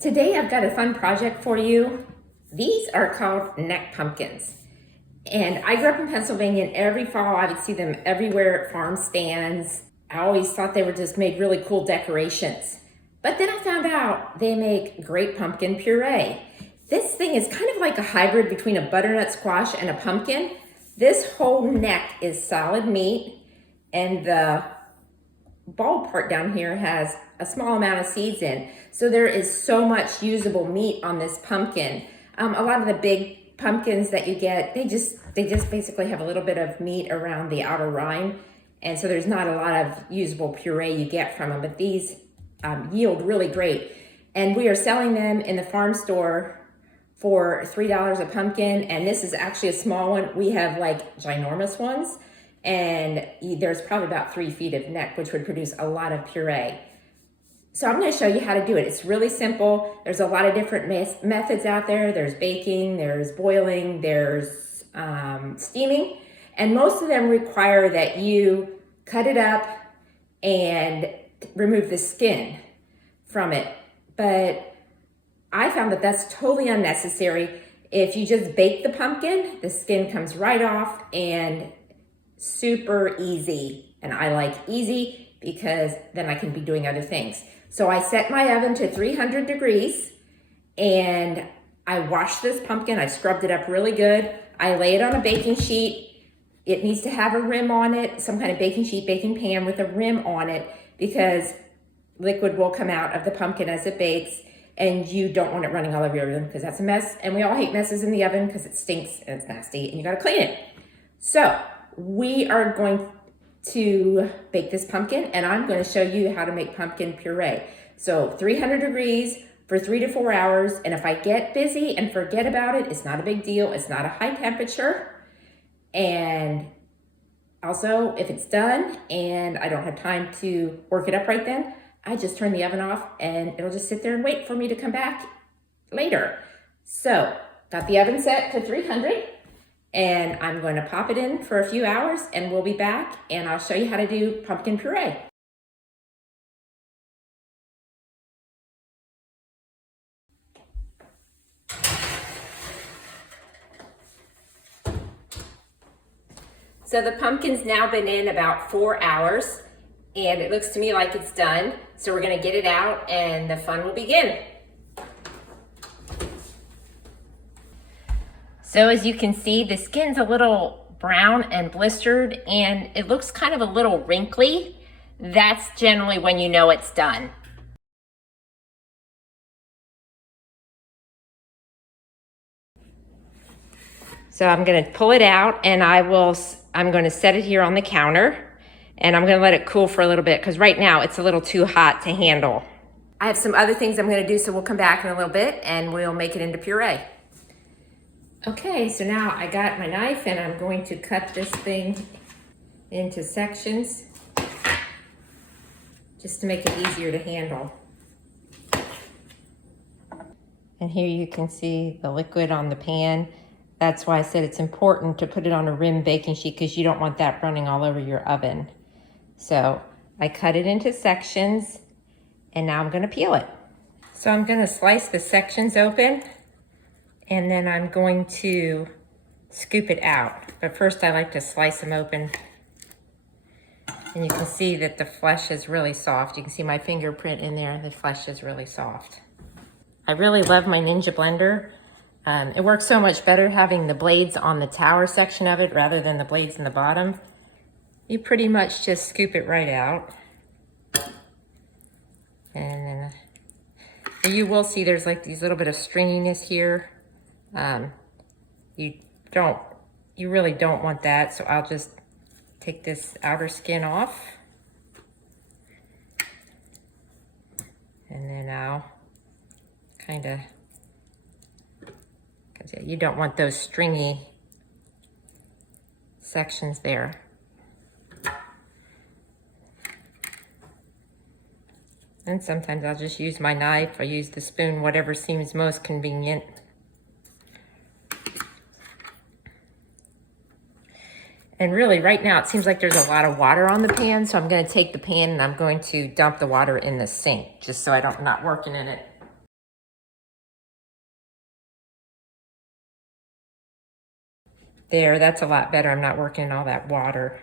Today I've got a fun project for you. These are called neck pumpkins. And I grew up in Pennsylvania, and every fall I would see them everywhere at farm stands. I always thought they were just made really cool decorations. But then I found out they make great pumpkin puree. This thing is kind of like a hybrid between a butternut squash and a pumpkin. This whole neck is solid meat, and the ball part down here has a small amount of seeds in. So there is so much usable meat on this pumpkin. A lot of the big pumpkins that you get, they just basically have a little bit of meat around the outer rind. And so there's not a lot of usable puree you get from them, but these yield really great. And we are selling them in the farm store for $3 a pumpkin. And this is actually a small one. We have like ginormous ones. And there's probably about 3 feet of neck, which would produce a lot of puree. So I'm going to show you how to do it. It's really simple. There's a lot of different methods out there. There's baking, there's boiling, there's steaming, and most of them require that you cut it up and remove the skin from it. But I found that that's totally unnecessary. If you just bake the pumpkin, the skin comes right off and super easy. And I like easy because then I can be doing other things. So I set my oven to 300 degrees and I washed this pumpkin. I scrubbed it up really good. I lay it on a baking sheet. It needs to have a rim on it, some kind of baking sheet, baking pan with a rim on it, because liquid will come out of the pumpkin as it bakes, and you don't want it running all over your oven because that's a mess. And we all hate messes in the oven because it stinks and it's nasty and you gotta clean it. So we are going to bake this pumpkin, and I'm going to show you how to make pumpkin puree. So 300 degrees for 3 to 4 hours. And if I get busy and forget about it, it's not a big deal. It's not a high temperature. And also, if it's done and I don't have time to work it up right then, I just turn the oven off and it'll just sit there and wait for me to come back later. So got the oven set to 300. And I'm going to pop it in for a few hours and we'll be back and I'll show you how to do pumpkin puree. So the pumpkin's now been in about 4 hours and it looks to me like it's done. So we're going to get it out and the fun will begin. So as you can see, the skin's a little brown and blistered and it looks kind of a little wrinkly. That's generally when you know it's done. So I'm gonna pull it out and I'm gonna set it here on the counter and I'm gonna let it cool for a little bit because right now it's a little too hot to handle. I have some other things I'm gonna do, so we'll come back in a little bit and we'll make it into puree. Okay, so now I got my knife and I'm going to cut this thing into sections just to make it easier to handle. And here you can see the liquid on the pan. That's why I said it's important to put it on a rim baking sheet because you don't want that running all over your oven. So I cut it into sections and now I'm gonna peel it. So I'm gonna slice the sections open and then I'm going to scoop it out. But first I like to slice them open. And you can see that the flesh is really soft. You can see my fingerprint in there, the flesh is really soft. I really love my Ninja blender. It works so much better having the blades on the tower section of it rather than the blades in the bottom. You pretty much just scoop it right out. And then you will see there's like these little bit of stringiness here. You really don't want that, so I'll just take this outer skin off and then I'll kind of, because you don't want those stringy sections there. And sometimes I'll just use my knife or use the spoon, whatever seems most convenient. And really right now it seems like there's a lot of water on the pan, so I'm going to take the pan and I'm going to dump the water in the sink just so I'm not working in it. There, that's a lot better. I'm not working in all that water.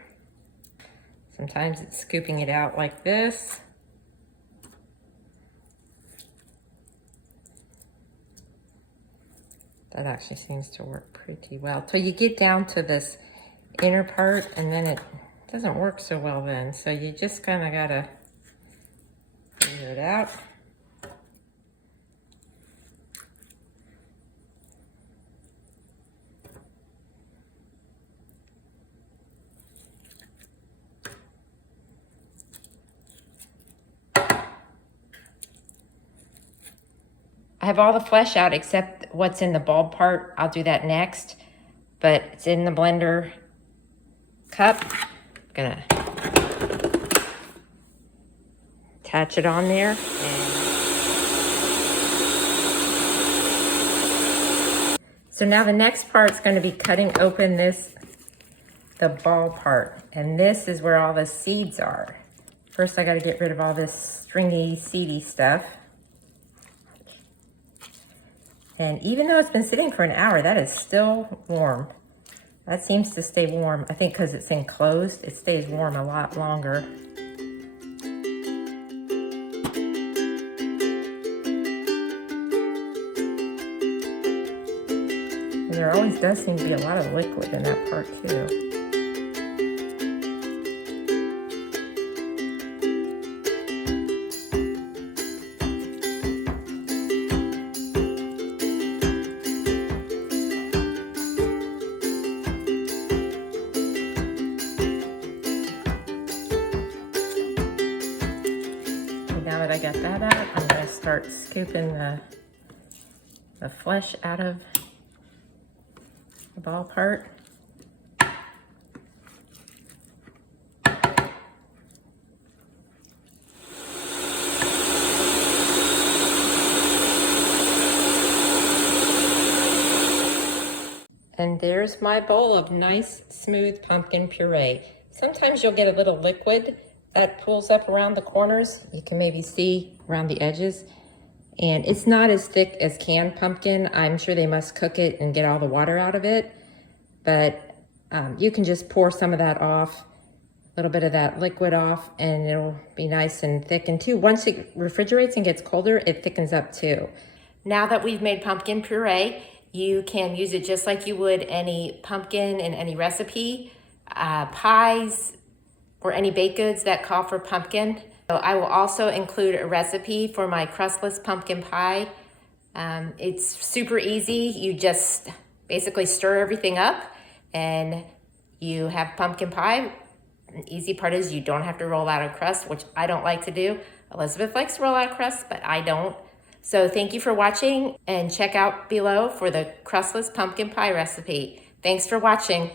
Sometimes it's scooping it out like this. That actually seems to work pretty well. So you get down to this inner part and then it doesn't work so well then. So you just kind of gotta figure it out. I have all the flesh out except what's in the bulb part. I'll do that next, but it's in the blender cup. I'm gonna attach it on there. So now the next part is going to be cutting open the ball part, and this is where all the seeds are. First I got to get rid of all this stringy, seedy stuff. And even though it's been sitting for an hour, that is still warm. That seems to stay warm. I think because it's enclosed, it stays warm a lot longer. And there always does seem to be a lot of liquid in that part too. Now that I got that out, I'm going to start scooping the flesh out of the ball part. And there's my bowl of nice, smooth pumpkin puree. Sometimes you'll get a little liquid that pulls up around the corners. You can maybe see around the edges. And it's not as thick as canned pumpkin. I'm sure they must cook it and get all the water out of it. But you can just pour some of that off, a little bit of that liquid off, and it'll be nice and thick. And too, once it refrigerates and gets colder, it thickens up too. Now that we've made pumpkin puree, you can use it just like you would any pumpkin in any recipe, pies, or any baked goods that call for pumpkin. So I will also include a recipe for my crustless pumpkin pie. It's super easy. You just basically stir everything up and you have pumpkin pie. The easy part is you don't have to roll out a crust, which I don't like to do. Elizabeth likes to roll out a crust, but I don't. So thank you for watching, and check out below for the crustless pumpkin pie recipe. Thanks for watching.